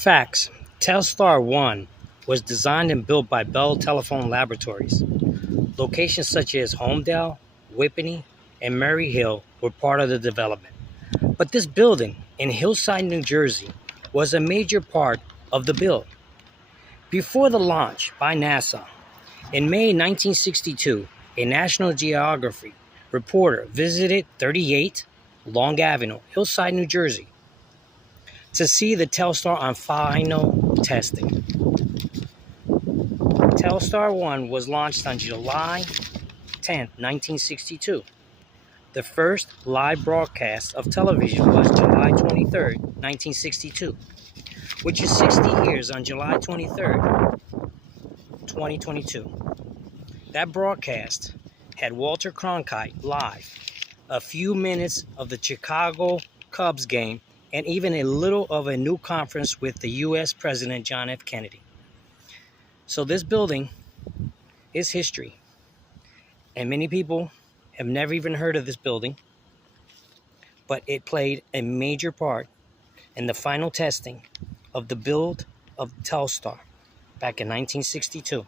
Facts. Telstar 1 was designed and built by Bell Telephone Laboratories. Locations such as Homedale, Whippany, and Murray Hill were part of the development. But this building in Hillside, New Jersey was a major part of the build. Before the launch by NASA, in May 1962, a National Geographic reporter visited 38 Long Avenue, Hillside, New Jersey, to see the Telstar on final testing. Telstar 1 was launched on July 10, 1962. The first live broadcast of television was July 23, 1962, which is 60 years on July 23, 2022. That broadcast had Walter Cronkite live, a few minutes of the Chicago Cubs game, and even a little of a new conference with the U.S. President John F. Kennedy. So this building is history, and many people have never even heard of this building, but it played a major part in the final testing of the build of Telstar back in 1962.